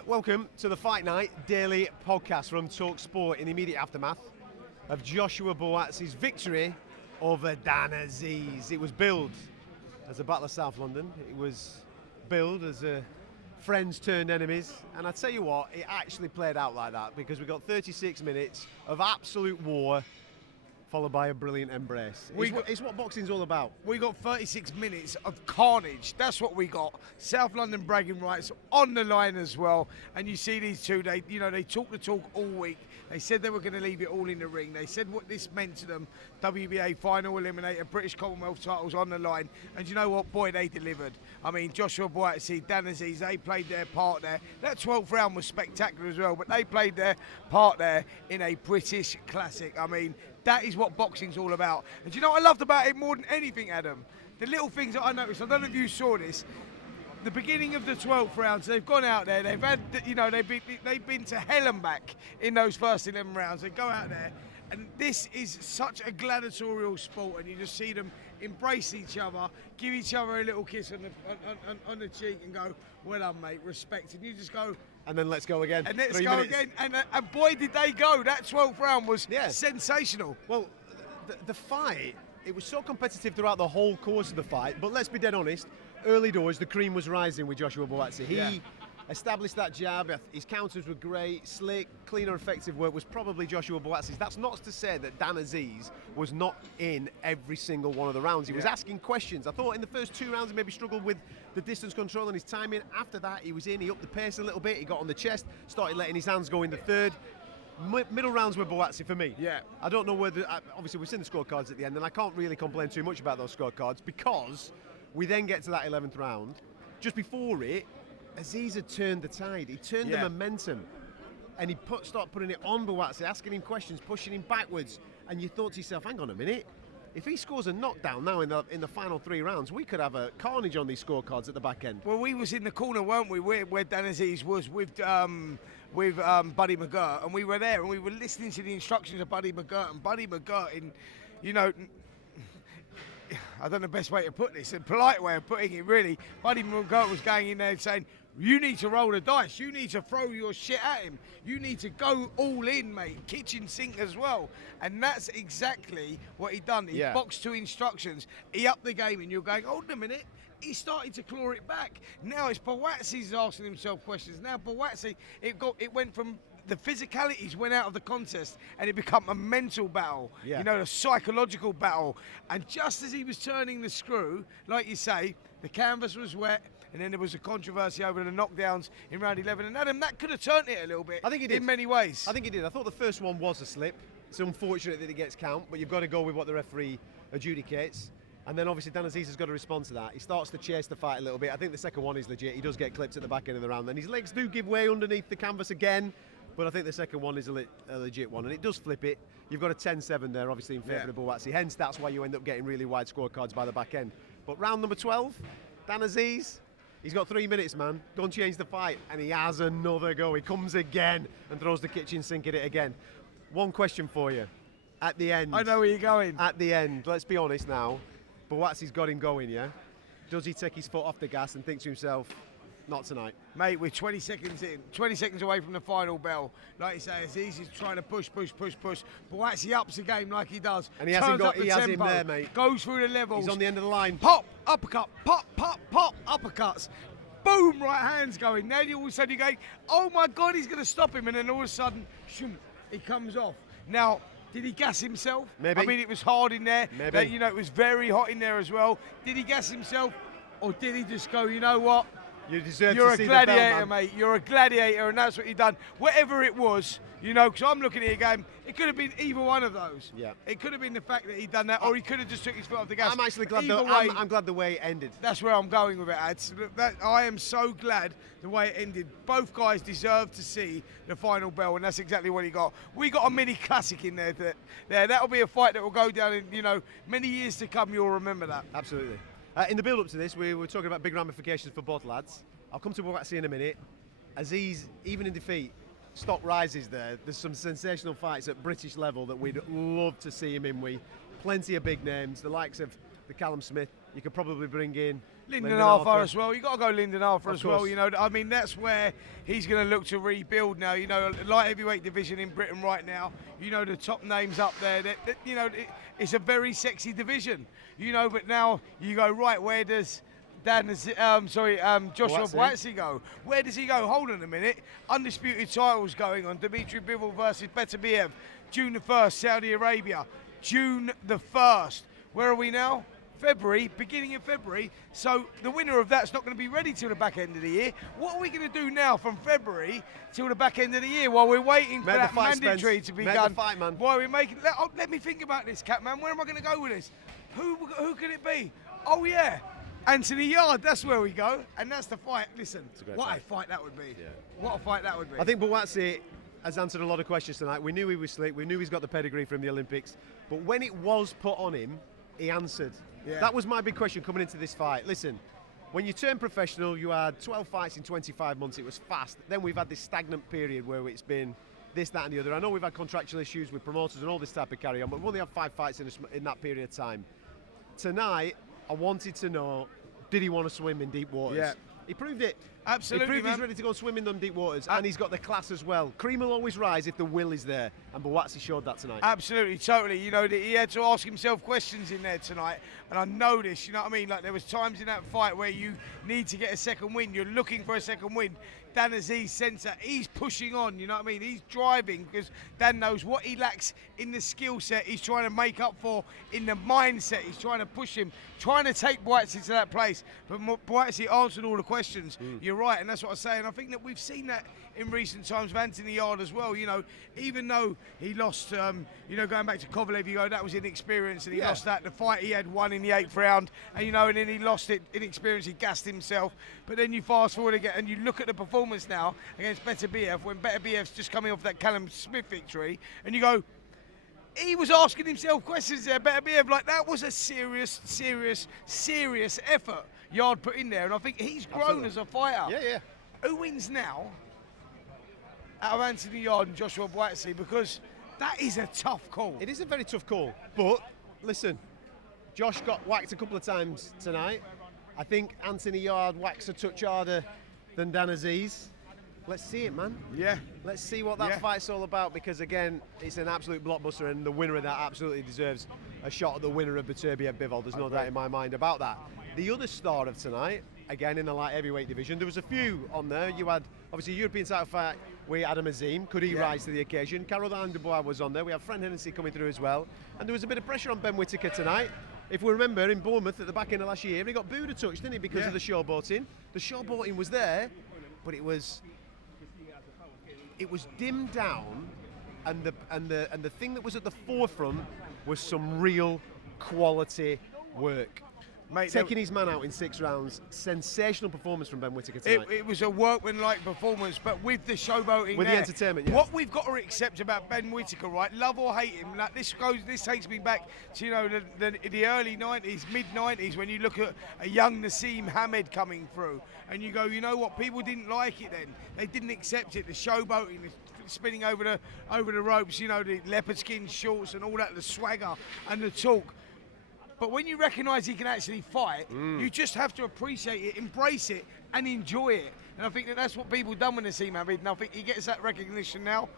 Welcome to the Fight Night Daily Podcast from talkSPORT in the immediate aftermath of Joshua Buatsi's victory over Dan Azeez. It was billed as a Battle of South London. It was billed as a friends turned enemies. And I tell you what, it actually played out like that because we got 36 minutes of absolute war followed by a brilliant embrace. It's what boxing's all about. We got 36 minutes of carnage. That's what we got. South London bragging rights on the line as well. And you see these two, they talk the talk all week. They said they were going to leave it all in the ring. They said what this meant to them. WBA final eliminator, British Commonwealth titles on the line. And you know what? Boy, they delivered. I mean, Joshua Buatsi, Dan Azeez, they played their part there. That 12th round was spectacular as well, but they played their part there in a British classic. I mean, that is what boxing's all about. And do you know what I loved about it more than anything, Adam? The little things that I noticed, I don't know if you saw this, the beginning of the 12th round, so they've gone out there, they've had, they've been to hell and back in those first 11 rounds. They go out there, and this is such a gladiatorial sport, and you just see them embrace each other, give each other a little kiss on the cheek and go, well done, mate, respect. And you just go, and then let's go again. And let's go again. And boy, did they go. That 12th round was sensational. Well, the fight, it was so competitive throughout the whole course of the fight, but let's be dead honest, early doors, the cream was rising with Joshua Buatsi. He established that jab, his counters were great, slick, cleaner, effective work was probably Joshua Buatsi's. That's not to say that Dan Azeez was not in every single one of the rounds. He was asking questions. I thought in the first 2 rounds he maybe struggled with the distance control and his timing. After that, he was in, he upped the pace a little bit, he got on the chest, started letting his hands go in the third. Middle rounds were Buatsi for me. Yeah. I don't know whether, obviously we've seen the scorecards at the end, and I can't really complain too much about those scorecards because we then get to that 11th round. Just before it, Azeez had turned the tide. He turned the momentum, and he started putting it on Buatsi, asking him questions, pushing him backwards. And you thought to yourself, hang on a minute, if he scores a knockdown now in the final 3 rounds, we could have a carnage on these scorecards at the back end. Well, we was in the corner, weren't we, where Dan Azeez was with Buddy McGirt, and we were there, and we were listening to the instructions of Buddy McGirt, and Buddy McGirt, I don't know the best way to put this, a polite way of putting it really, Buddy McGirt was going in there saying, you need to roll the dice, you need to throw your shit at him, you need to go all in, mate, kitchen sink as well. And that's exactly what he done. He boxed to instructions, he upped the game, and you're going, hold on a minute, he started to claw it back. Now it's Buatsi's asking himself questions. Now Buatsi, it went from the physicalities went out of the contest and it became a mental battle, a psychological battle. And just as he was turning the screw, like you say, the canvas was wet, and then there was a controversy over the knockdowns in round 11. And Adam, that could have turned it a little bit. I think it did. In many ways. I think it did. I thought the first one was a slip. It's unfortunate that it gets count, but you've got to go with what the referee adjudicates. And then obviously Dan Azeez has got to respond to that. He starts to chase the fight a little bit. I think the second one is legit. He does get clipped at the back end of the round. Then his legs do give way underneath the canvas again. But I think the second one is a legit one, and it does flip it. You've got a 10-7 there, obviously, in favour of Buatsi. Hence, that's why you end up getting really wide scorecards by the back end. But round number 12, Dan Azeez, he's got 3 minutes, man. Go and change the fight, and he has another go. He comes again and throws the kitchen sink at it again. One question for you. At the end. I know where you're going. At the end, let's be honest now. Buatsi's got him going, yeah? Does he take his foot off the gas and think to himself, not tonight? Mate, we're 20 seconds in, 20 seconds away from the final bell. Like you say, Azeez is trying to push. Buatsi ups the game like he does. And he hasn't got, he has him there, mate. Goes through the levels. He's on the end of the line. Pop, uppercut, pop, uppercuts. Boom, right hands going. Now all of a sudden you're going, oh my God, he's going to stop him. And then all of a sudden, shoom, he comes off. Now, did he gas himself? Maybe. I mean, it was hard in there. Maybe. It was very hot in there as well. Did he gas himself? Or did he just go, you know what? You deserve You're to a see gladiator, the bell, man. mate. You're a gladiator, and that's what he done. Whatever it was, because I'm looking at it going, it could have been either one of those. Yeah. It could have been the fact that he'd done that, or he could have just took his foot off the gas. I'm actually glad. I'm glad the way it ended. That's where I'm going with it, Ads. I am so glad the way it ended. Both guys deserve to see the final bell, and that's exactly what he got. We got a mini classic in there. That'll be a fight that will go down in many years to come. You'll remember that. Absolutely. In the build-up to this, we were talking about big ramifications for both lads. I'll come to Buatsi in a minute. Azeez, even in defeat, stock rises there. There's some sensational fights at British level that we'd love to see him in with. Plenty of big names, the likes of the Callum Smith. You could probably bring in Lyndon Arthur as well. You got to go Lyndon Arthur as well. You know, I mean, that's where he's going to look to rebuild now. You know, light heavyweight division in Britain right now. You know, the top names up there. You know, it's a very sexy division. You know, but now you go right. Where does Joshua Buatsi go? Where does he go? Hold on a minute. Undisputed titles going on. Dimitri Bivol versus Beterbiev. June the 1st, Saudi Arabia. June the 1st. Where are we now? February, beginning of February. So the winner of that's not going to be ready till the back end of the year. What are we going to do now from February till the back end of the year while we're waiting for that mandatory to be done? While we're making, let me think about this, Catman. Where am I going to go with this? Who could it be? Oh yeah, Anthony Yard. That's where we go, and that's the fight. Listen, what a fight that would be. Yeah. What a fight that would be. I think Buatsi has answered a lot of questions tonight. We knew he was slick. We knew he's got the pedigree from the Olympics. But when it was put on him, he answered. Yeah. That was my big question coming into this fight. Listen, when you turn professional, you had 12 fights in 25 months. It was fast. Then we've had this stagnant period where it's been this, that, and the other. I know we've had contractual issues with promoters and all this type of carry on, but we've only had 5 fights in that period of time. Tonight, I wanted to know, did he want to swim in deep waters? Yeah. He proved it. Absolutely, he proved he's ready to go swim in them deep waters, and he's got the class as well. Cream will always rise if the will is there, and Buatsi showed that tonight. Absolutely, totally. You know, he had to ask himself questions in there tonight, and I know this, you know what I mean? Like, there was times in that fight where you need to get a second win. You're looking for a second win. Dan Azeez sensor, he's pushing on, you know what I mean? He's driving because Dan knows what he lacks in the skill set. He's trying to make up for in the mindset. He's trying to push him, trying to take Buatsi to that place. But Buatsi answered all the questions. You're right, and that's what I say. And I think that we've seen that in recent times with Anthony Yard as well. You know, even though he lost, you know, going back to Kovalev, you go, that was inexperience, and he lost that. The fight he had won in the 8th round, and you know, and then he lost it, inexperience, he gassed himself. But then you fast forward again, and you look at the performance now against Beterbiev, when Beterbiev's just coming off that Callum Smith victory, and you go, he was asking himself questions there, Beterbiev, like that was a serious effort Yard put in there, and I think he's grown as a fighter. Yeah. Who wins now out of Anthony Yard and Joshua Buatsi? Because that is a tough call. It is a very tough call, but listen, Josh got whacked a couple of times tonight. I think Anthony Yard whacks a touch harder than Dan Azeez. Let's see it, man. Yeah. Let's see what that fight's all about, because again, it's an absolute blockbuster, and the winner of that absolutely deserves a shot at the winner of Beterbiev Bivol. There's no doubt in my mind about that. The other star of tonight, again in the light heavyweight division, there was a few on there. You had obviously European title fight with Adam Azeem. Could he rise to the occasion? Caroline Dubois was on there. We have Fran Hennessy coming through as well. And there was a bit of pressure on Ben Whittaker tonight. If we remember, in Bournemouth at the back end of last year, he got booed a touch, didn't he, because of the showboating. The showboating was there, but it was dimmed down, and the thing that was at the forefront was some real quality work. Mate, taking his man out in 6 rounds, sensational performance from Ben Whittaker tonight. It was a workmanlike performance, but with the showboating with the entertainment, What we've got to accept about Ben Whittaker, right, love or hate him, like this takes me back to, you know, the early 90s, mid-90s, when you look at a young Nassim Hamed coming through, and you go, you know what, people didn't like it then. They didn't accept it, the showboating, the spinning over the ropes, you know, the leopard skin shorts and all that, the swagger and the talk. But when you recognise he can actually fight, you just have to appreciate it, embrace it, and enjoy it. And I think that's what people done with Nassim Hamed, and I think he gets that recognition now.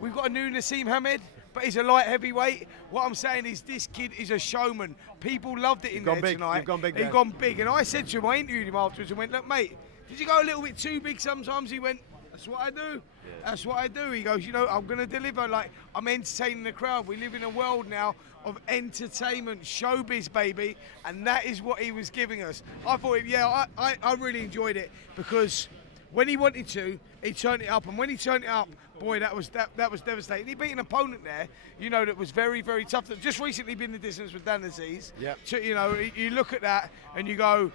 We've got a new Nassim Hamed, but he's a light heavyweight. What I'm saying is this kid is a showman. People loved it in there tonight. You've gone big. He's gone big. And I said to him, I interviewed him afterwards and went, look, mate, did you go a little bit too big sometimes? He went, that's what I do. That's what I do. He goes, you know, I'm going to deliver. Like, I'm entertaining the crowd. We live in a world now of entertainment, showbiz, baby, and that is what he was giving us. I thought, I really enjoyed it, because when he wanted to, he turned it up, and when he turned it up, boy, that was devastating. He beat an opponent there, you know, that was very, very tough. That just recently been the distance with Dan Azeez. So, you know, you look at that and you go,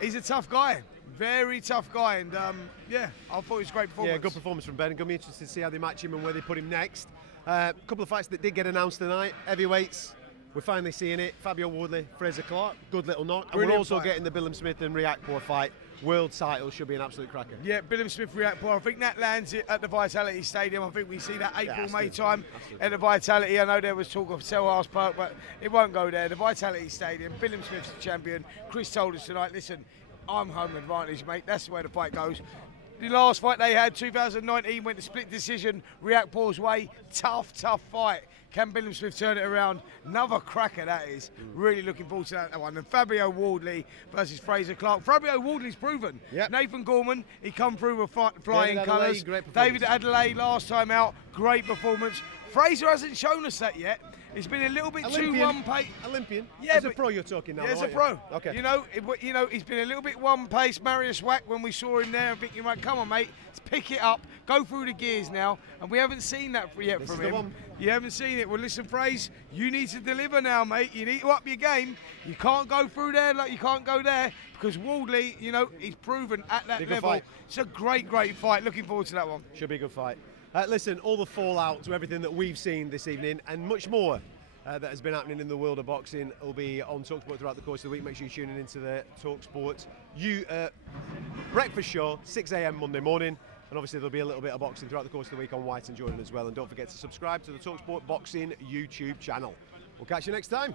he's a tough guy. Very tough guy, and I thought it was a great performance. Yeah, good performance from Ben. Going to be interested to see how they match him and where they put him next. A couple of fights that did get announced tonight. Heavyweights, we're finally seeing it. Fabio Woodley, Fraser Clark, good little knock. And we're also getting the Billum Smith and Riakpour fight world title should be an absolute cracker. Yeah, Bellew Smith react poor. I think that lands it at the Vitality Stadium. I think we see that April, May time at the Vitality. I know there was talk of Selhurst Park, but it won't go there. The Vitality Stadium, Bellew Smith's the champion. Chris told us tonight, listen, I'm home advantage, mate. That's where the fight goes. The last fight they had, 2019, went to split decision, React Paul's way. Tough fight. Can Bellew Smith turn it around? Another cracker, that is. Really looking forward to that one. And Fabio Wardley versus Fraser Clark. Fabio Wardley's proven. Yep. Nathan Gorman, he come through with flying colours. David Adelaide last time out, great performance. Fraser hasn't shown us that yet. It's been a little bit too one-pace. Olympian? Yeah, as a pro you're talking now, yeah, as a aren't pro. you? Okay. You know, he's been a little bit one-pace. Marius Wack, when we saw him there, thinking, right, come on, mate, let's pick it up, go through the gears now. And we haven't seen that yet from him. You haven't seen it. Well, listen, Fraser, you need to deliver now, mate. You need to up your game. You can't go through there like you can't go there, because Wardley, you know, he's proven at that level. It's a great fight. Looking forward to that one. Should be a good fight. Listen, all the fallout to everything that we've seen this evening and much more that has been happening in the world of boxing will be on talkSPORT throughout the course of the week. Make sure you're tuning into the talkSPORT breakfast show, 6 a.m. Monday morning. And obviously there'll be a little bit of boxing throughout the course of the week on White and Jordan as well. And don't forget to subscribe to the talkSPORT Boxing YouTube channel. We'll catch you next time.